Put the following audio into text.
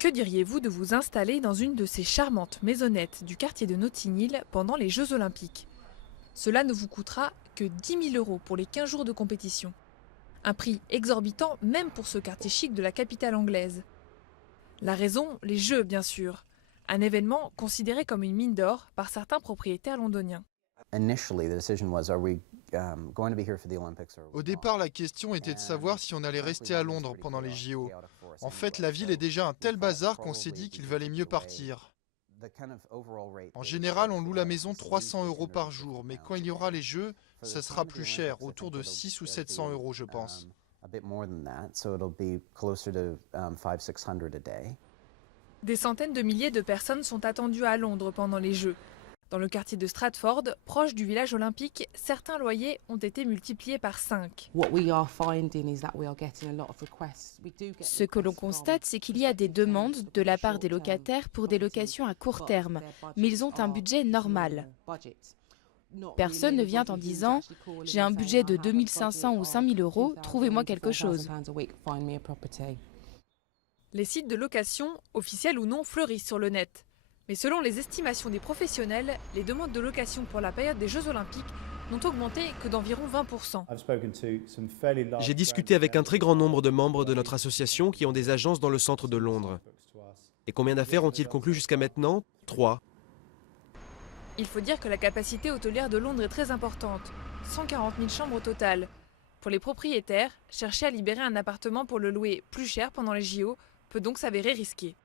Que diriez-vous de vous installer dans une de ces charmantes maisonnettes du quartier de Notting-Hill pendant les Jeux Olympiques? Cela ne vous coûtera que 10 000 € pour les 15 jours de compétition. Un prix exorbitant même pour ce quartier chic de la capitale anglaise. La raison, les Jeux bien sûr. Un événement considéré comme une mine d'or par certains propriétaires londoniens. Au départ, la question était de savoir si on allait rester à Londres pendant les JO. En fait, la ville est déjà un tel bazar qu'on s'est dit qu'il valait mieux partir. En général, on loue la maison 300 € par jour, mais quand il y aura les Jeux, ça sera plus cher, autour de 600 ou 700 € je pense. Des centaines de milliers de personnes sont attendues à Londres pendant les Jeux. Dans le quartier de Stratford, proche du village olympique, certains loyers ont été multipliés par 5. Ce que l'on constate, c'est qu'il y a des demandes de la part des locataires pour des locations à court terme, mais ils ont un budget normal. Personne ne vient en disant « j'ai un budget de 2 500 ou 5 000 €, trouvez-moi quelque chose ». Les sites de location, officiels ou non, fleurissent sur le net. Mais selon les estimations des professionnels, les demandes de location pour la période des Jeux Olympiques n'ont augmenté que d'environ 20%. J'ai discuté avec un très grand nombre de membres de notre association qui ont des agences dans le centre de Londres. Et combien d'affaires ont-ils conclu jusqu'à maintenant? 3. Il faut dire que la capacité hôtelière de Londres est très importante, 140 000 chambres au total. Pour les propriétaires, chercher à libérer un appartement pour le louer plus cher pendant les JO peut donc s'avérer risqué.